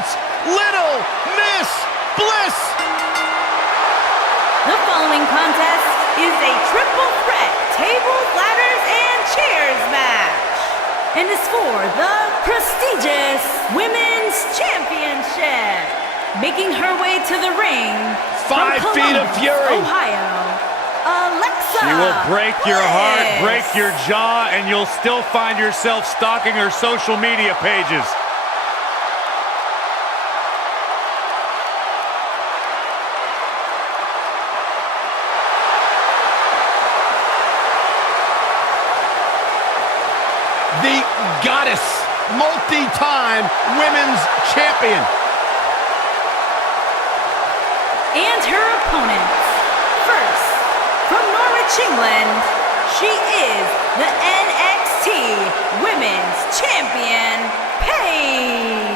It's Little Miss Bliss! The following contest is a triple threat tables, ladders, and chairs match, and is for the prestigious Women's Championship. Making her way to the ring, 5 from feet of Columbus, fury, Ohio, Alexa. She will break your heart, Bliss. break your jaw, and you'll still find yourself stalking her social media pages. the goddess, multi-time women's champion. And her opponents. First, from Norwich, England, she is the NXT Women's Champion, Paige.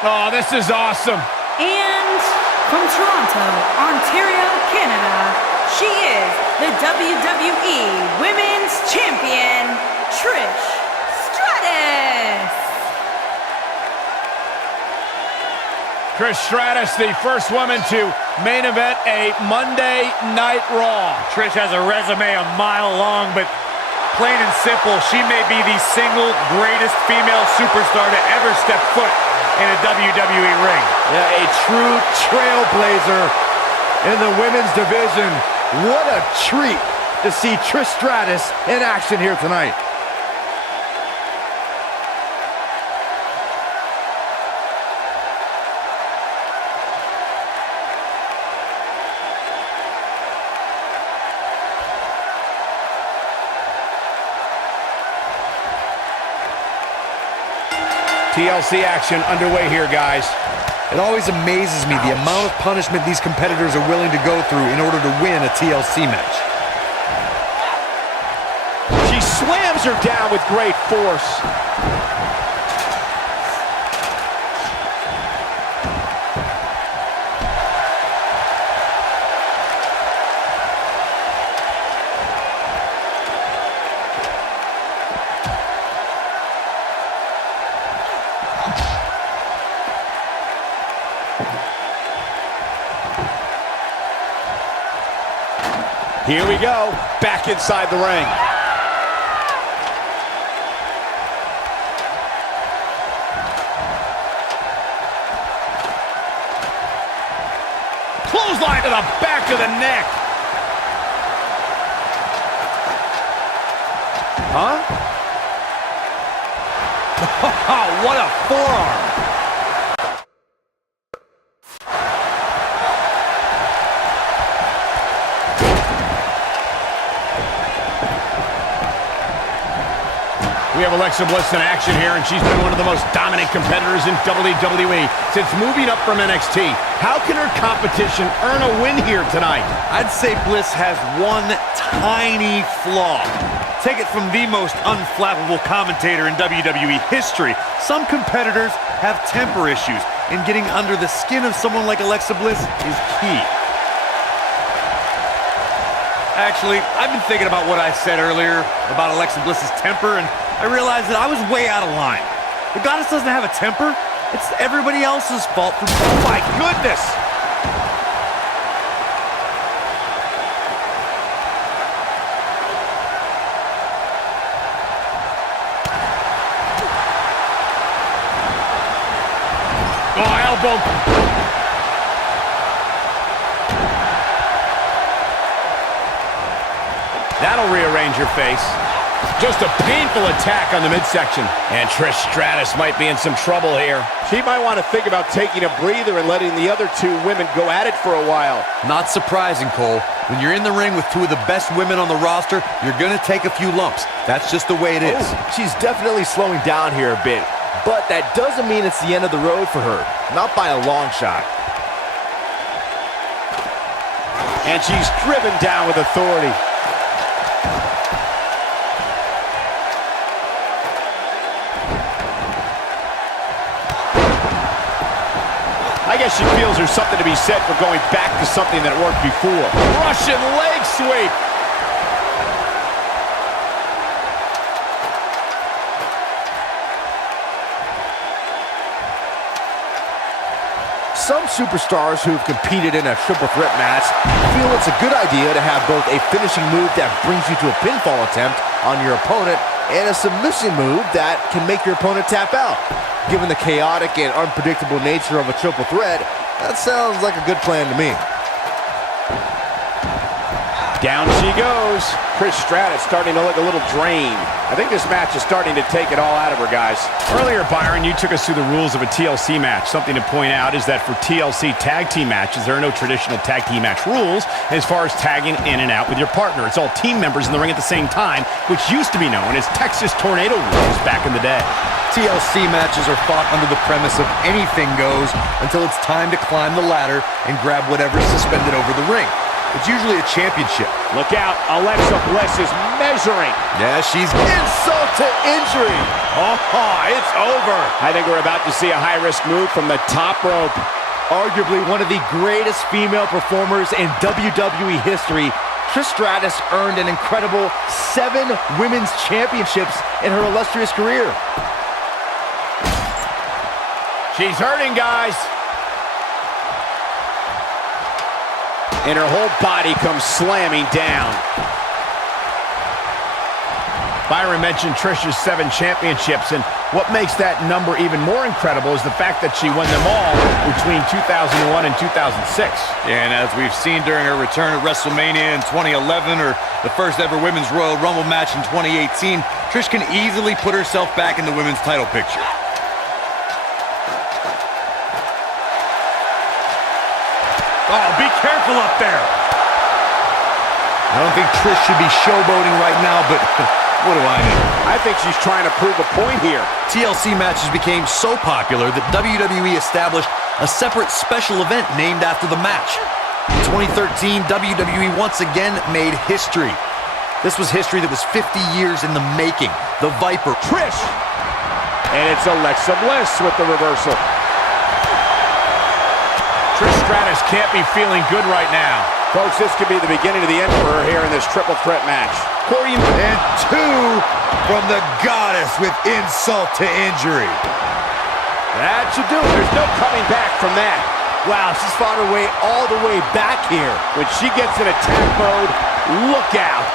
Oh, this is awesome. And from Toronto, Ontario, Canada, she is the WWE Women's Champion, Trish Stratus. Trish Stratus, the first woman to main event a Monday Night Raw. Trish has a resume a mile long, but plain and simple, she may be the single greatest female superstar to ever step foot in a WWE ring. Yeah, a true trailblazer in the women's division. What a treat to see Trish Stratus in action here tonight. TLC action underway here, guys. It always amazes me the amount of punishment these competitors are willing to go through in order to win a TLC match. She slams her down with great force. Here we go, back inside the ring. Clothesline to the back of the neck. Huh? Oh, what a forearm. We have Alexa Bliss in action here, and she's been one of the most dominant competitors in WWE since moving up from NXT. How can her competition earn a win here tonight? I'd say Bliss has one tiny flaw. Take it from the most unflappable commentator in WWE history. Some competitors have temper issues, and getting under the skin of someone like Alexa Bliss is key. Actually, I've been thinking about what I said earlier about Alexa Bliss's temper, and I realized that I was way out of line. The goddess doesn't have a temper. It's everybody else's fault for... Oh my goodness! Oh, elbow. That That'll rearrange your face. Just a painful attack on the midsection. And Trish Stratus might be in some trouble here. She might want to think about taking a breather and letting the other two women go at it for a while. Not surprising, Cole. When you're in the ring with two of the best women on the roster, you're going to take a few lumps. That's just the way it is. Oh, she's definitely slowing down here a bit, but that doesn't mean it's the end of the road for her. Not by a long shot. And she's driven down with authority. I guess she feels there's something to be said for going back to something that worked before. Russian leg sweep. Some superstars who've competed in a triple threat match feel it's a good idea to have both a finishing move that brings you to a pinfall attempt on your opponent and a submission move that can make your opponent tap out. Given the chaotic and unpredictable nature of a triple threat, that sounds like a good plan to me. Down she goes. Trish Stratus starting to look a little drained. I think this match is starting to take it all out of her, guys. Earlier, Byron, you took us through the rules of a TLC match. Something to point out is that for TLC tag team matches, there are no traditional tag team match rules as far as tagging in and out with your partner. It's all team members in the ring at the same time, which used to be known as Texas Tornado rules back in the day. TLC matches are fought under the premise of anything goes until it's time to climb the ladder and grab whatever's suspended over the ring. It's usually a championship. Look out, Alexa Bliss is measuring. Yeah, she's Insult to injury. Oh, it's over. I think we're about to see a high-risk move from the top rope. Arguably one of the greatest female performers in WWE history, Trish Stratus earned an incredible 7 women's championships in her illustrious career. She's hurting, guys. And her whole body comes slamming down. Byron mentioned Trish's 7 championships, and what makes that number even more incredible is the fact that she won them all between 2001 and 2006. And as we've seen during her return at WrestleMania in 2011 or the first ever Women's Royal Rumble match in 2018, Trish can easily put herself back in the women's title picture. Oh, be careful up there. I don't think Trish should be showboating right now, but what do I know? I think she's trying to prove a point here. TLC matches became so popular that WWE established a separate special event named after the match. In 2013, WWE once again made history. This was history that was 50 years in the making. The Viper. Trish! And it's Alexa Bliss with the reversal. Trish Stratus can't be feeling good right now. Folks, this could be the beginning of the end for her here in this triple threat match. Corey, And 2 from the goddess with insult to injury. That should do it. There's no coming back from that. Wow, she's fought her way all the way back here. When she gets in attack mode, look out.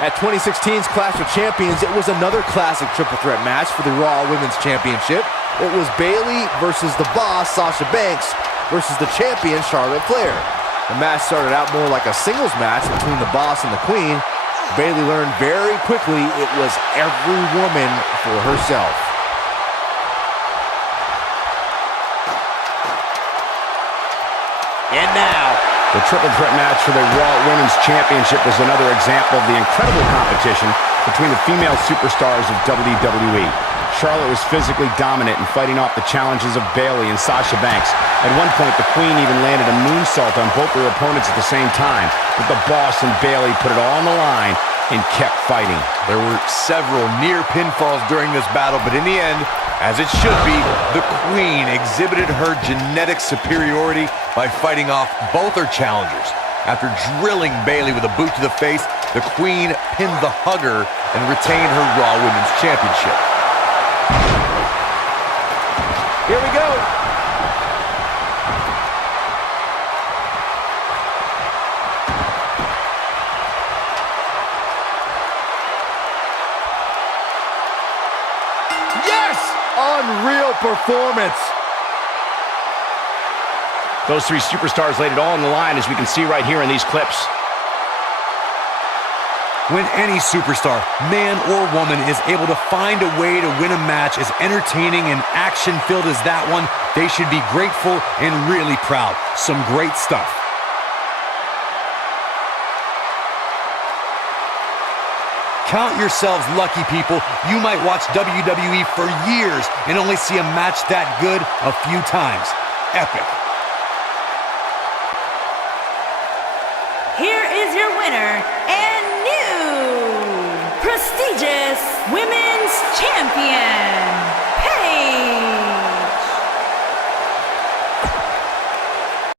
At 2016's Clash of Champions, it was another classic triple threat match for the Raw Women's Championship. It was Bayley versus the Boss, Sasha Banks, versus the champion, Charlotte Flair. The match started out more like a singles match between the Boss and the Queen. Bayley learned very quickly it was every woman for herself. And now, the triple threat match for the Raw Women's Championship was another example of the incredible competition between the female superstars of WWE. Charlotte was physically dominant in fighting off the challenges of Bayley and Sasha Banks. At one point, the Queen even landed a moonsault on both her opponents at the same time, but the Boss and Bayley put it all on the line and kept fighting. There were several near pinfalls during this battle, but in the end, as it should be, the Queen exhibited her genetic superiority by fighting off both her challengers. After drilling Bayley with a boot to the face, the Queen pinned the hugger and retained her Raw Women's Championship. here we go. unreal performance. Those three superstars laid it all on the line, as we can see right here in these clips. When any superstar, man or woman, is able to find a way to win a match as entertaining and action-filled as that one, they should be grateful and really proud. Some great stuff. Count yourselves lucky, people. You might watch WWE for years and only see a match that good a few times. Epic. Here is your winner and new prestigious Women's Champion,